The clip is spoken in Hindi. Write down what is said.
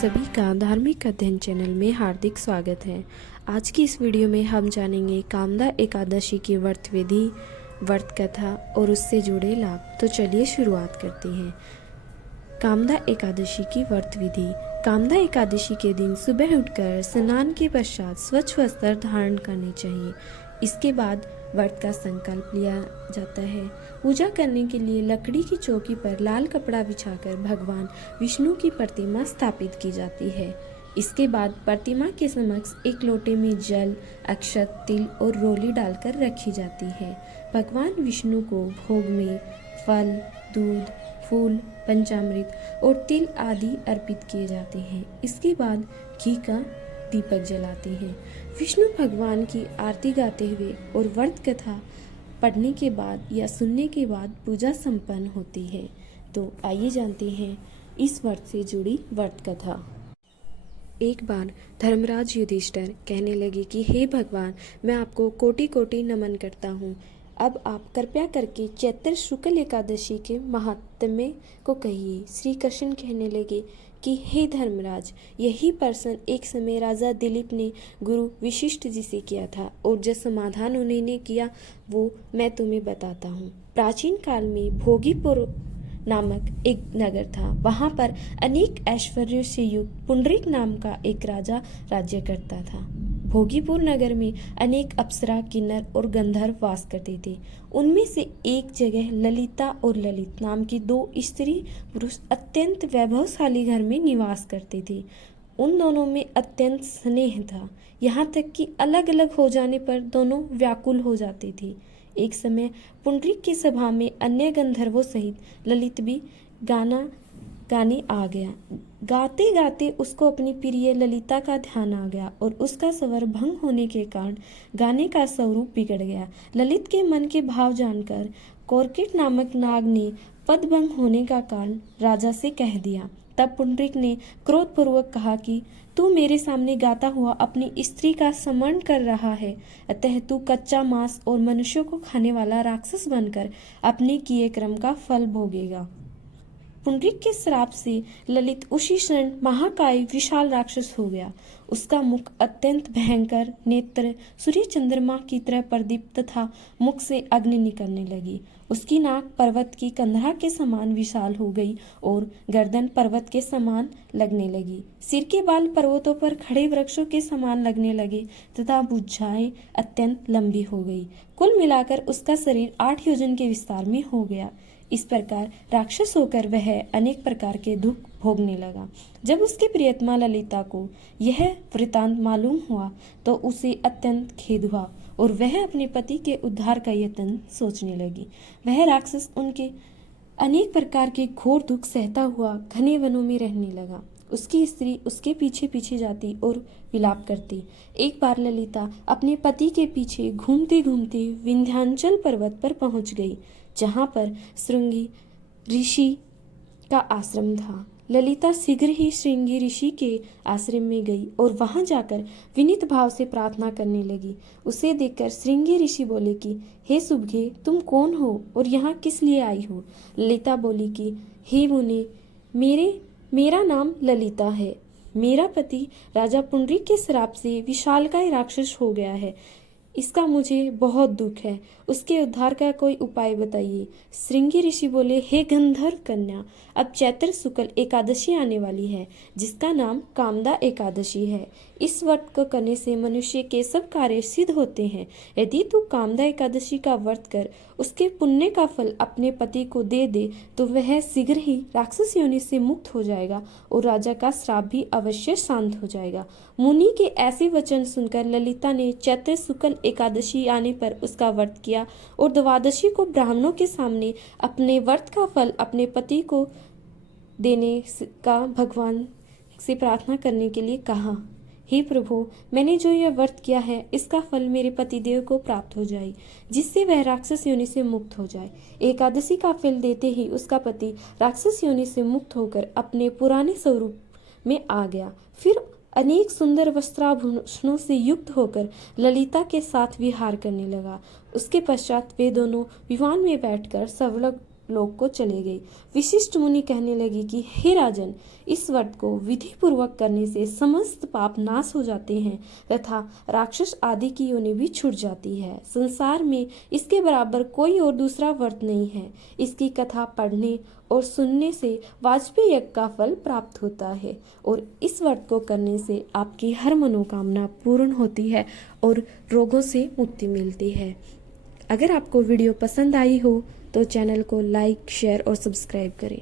सभी का धार्मिक अध्ययन चैनल में हार्दिक स्वागत है। आज की इस वीडियो में हम जानेंगे कामदा एकादशी की व्रत विधि, व्रत कथा और उससे जुड़े लाभ। तो चलिए शुरुआत करते हैं। कामदा एकादशी की व्रत विधि। कामदा एकादशी के दिन सुबह उठकर स्नान के पश्चात स्वच्छ वस्त्र धारण करने चाहिए। इसके बाद व्रत का संकल्प लिया जाता है। पूजा करने के लिए लकड़ी की चौकी पर लाल कपड़ा बिछाकर भगवान विष्णु की प्रतिमा स्थापित की जाती है। इसके बाद प्रतिमा के समक्ष एक लोटे में जल, अक्षत, तिल और रोली डालकर रखी जाती है। भगवान विष्णु को भोग में फल, दूध, फूल, पंचामृत और तिल आदि अर्पित किए जाते हैं। इसके बाद घी का दीपक जलाते हैं। विष्णु भगवान की आरती गाते हुए और व्रत कथा पढ़ने के बाद या सुनने के बाद पूजा संपन्न होती है। तो आइए जानते हैं इस व्रत से जुड़ी व्रत कथा। एक बार धर्मराज युधिष्ठिर कहने लगे कि हे भगवान, मैं आपको कोटि कोटि नमन करता हूँ। अब आप कृपया करके चैत्र शुक्ल एकादशी के महात्म्य को कहिए। श्री कृष्ण कहने लगे कि हे धर्मराज, यही प्रश्न एक समय राजा दिलीप ने गुरु वशिष्ठ जी से किया था और जो समाधान उन्होंने किया वो मैं तुम्हें बताता हूँ। प्राचीन काल में भोगीपुर नामक एक नगर था। वहाँ पर अनेक ऐश्वर्यों से युक्त पुंडरीक नाम का एक राजा राज्य करता था। भोगीपुर नगर में अनेक अप्सरा, किन्नर और गंधर्व वास करते थे। उनमें से एक जगह ललिता और ललित नाम की दो स्त्री पुरुष अत्यंत वैभवशाली घर में निवास करते थे। उन दोनों में अत्यंत स्नेह था, यहाँ तक कि अलग अलग हो जाने पर दोनों व्याकुल हो जाते थे। एक समय पुंडरीक की सभा में अन्य गंधर्वों सहित ललित भी गाने आ गया। गाते गाते उसको अपनी प्रिय ललिता का ध्यान आ गया और उसका स्वर भंग होने के कारण गाने का स्वरूप बिगड़ गया। ललित के मन के भाव जानकर कोरकिट नामक नाग ने पदभंग होने का कारण राजा से कह दिया। तब पुंडरीक ने क्रोधपूर्वक कहा कि तू मेरे सामने गाता हुआ अपनी स्त्री का सम्मान कर रहा है, अतः तू कच्चा मांस और मनुष्यों को खाने वाला राक्षस बनकर अपने किए क्रम का फल भोगेगा। पुंडरीक के श्राप से ललित उसी क्षण महाकाय विशाल राक्षस हो गया। उसका मुख अत्यंत भयंकर, नेत्र सूर्य चंद्रमा की तरह प्रदीप्त तथा मुख से अग्नि निकलने लगी। उसकी नाक पर्वत की कंधरा के समान विशाल हो गई और गर्दन पर्वत के समान लगने लगी। सिर के बाल पर्वतों पर खड़े वृक्षों के समान लगने लगे तथा भुजाएं अत्यंत लंबी हो गई। कुल मिलाकर उसका शरीर 8 योजन के विस्तार में हो गया। इस प्रकार राक्षस होकर वह अनेक प्रकार के दुख भोगने लगा। जब उसकी प्रियतमा ललिता को यह वृतांत मालूम हुआ तो उसे अत्यंत खेद हुआ और वह अपने पति के उद्धार का यत्न सोचने लगी। वह राक्षस उनके अनेक प्रकार के घोर दुख सहता हुआ घने वनों में रहने लगा। उसकी स्त्री उसके पीछे पीछे जाती और विलाप करती। एक बार ललिता अपने पति के पीछे घूमते घूमते विंध्याचल पर्वत पर पहुंच गई, जहां पर श्रृंगी ऋषि का आश्रम था। ललिता शीघ्र ही श्रृंगी ऋषि के आश्रम में गई और वहां जाकर विनीत भाव से प्रार्थना करने लगी। उसे देखकर श्रृंगी ऋषि बोले कि हे सुभगे, तुम कौन हो और यहाँ किस लिए आई हो? ललिता बोली कि हे मुने, मेरा नाम ललिता है। मेरा पति राजा पुंडरीक के श्राप से विशालकाय राक्षस हो गया है। इसका मुझे बहुत दुख है। उसके उद्धार का कोई उपाय बताइए। श्रृंगी ऋषि बोले, हे गंधर्व कन्या, अब चैत्र शुक्ल एकादशी आने वाली है, जिसका नाम कामदा एकादशी है। इस व्रत को करने से मनुष्य के सब कार्य सिद्ध होते हैं। यदि तू कामदा एकादशी का व्रत कर उसके पुण्य का फल अपने पति को दे दे तो वह शीघ्र ही राक्षस योनि से मुक्त हो जाएगा और राजा का श्राप भी अवश्य शांत हो जाएगा। मुनि के ऐसे वचन सुनकर ललिता ने चैत्र शुक्ल एकादशी आने पर उसका व्रत किया और द्वादशी को ब्राह्मणों के सामने अपने व्रत का फल अपने पति को देने का भगवान से प्रार्थना करने के लिए कहा। हे प्रभु, मैंने जो यह व्रत किया है इसका फल मेरे पतिदेव को प्राप्त हो जाए, जिससे वह राक्षस योनि से मुक्त हो जाए। एकादशी का फल देते ही उसका पति राक्षस योनि से मुक्त होकर अपने पुराने स्वरूप में आ गया। फिर अनेक सुंदर वस्त्राभूषणों से युक्त होकर ललिता के साथ विहार करने लगा। उसके पश्चात वे दोनों विमान में बैठकर सर्वलोक लोक को चले गई। विशिष्ट मुनि कहने लगी कि हे राजन, इस व्रत को विधि पूर्वक करने से समस्त पाप नाश हो जाते हैं तथा राक्षस आदि की योनि भी छूट जाती है। संसार में इसके बराबर कोई और दूसरा व्रत नहीं है। इसकी कथा पढ़ने और सुनने से वाजपेयी यज्ञ का फल प्राप्त होता है और इस व्रत को करने से आपकी हर मनोकामना पूर्ण होती है और रोगों से मुक्ति मिलती है। अगर आपको वीडियो पसंद आई हो तो चैनल को लाइक, शेयर और सब्सक्राइब करें।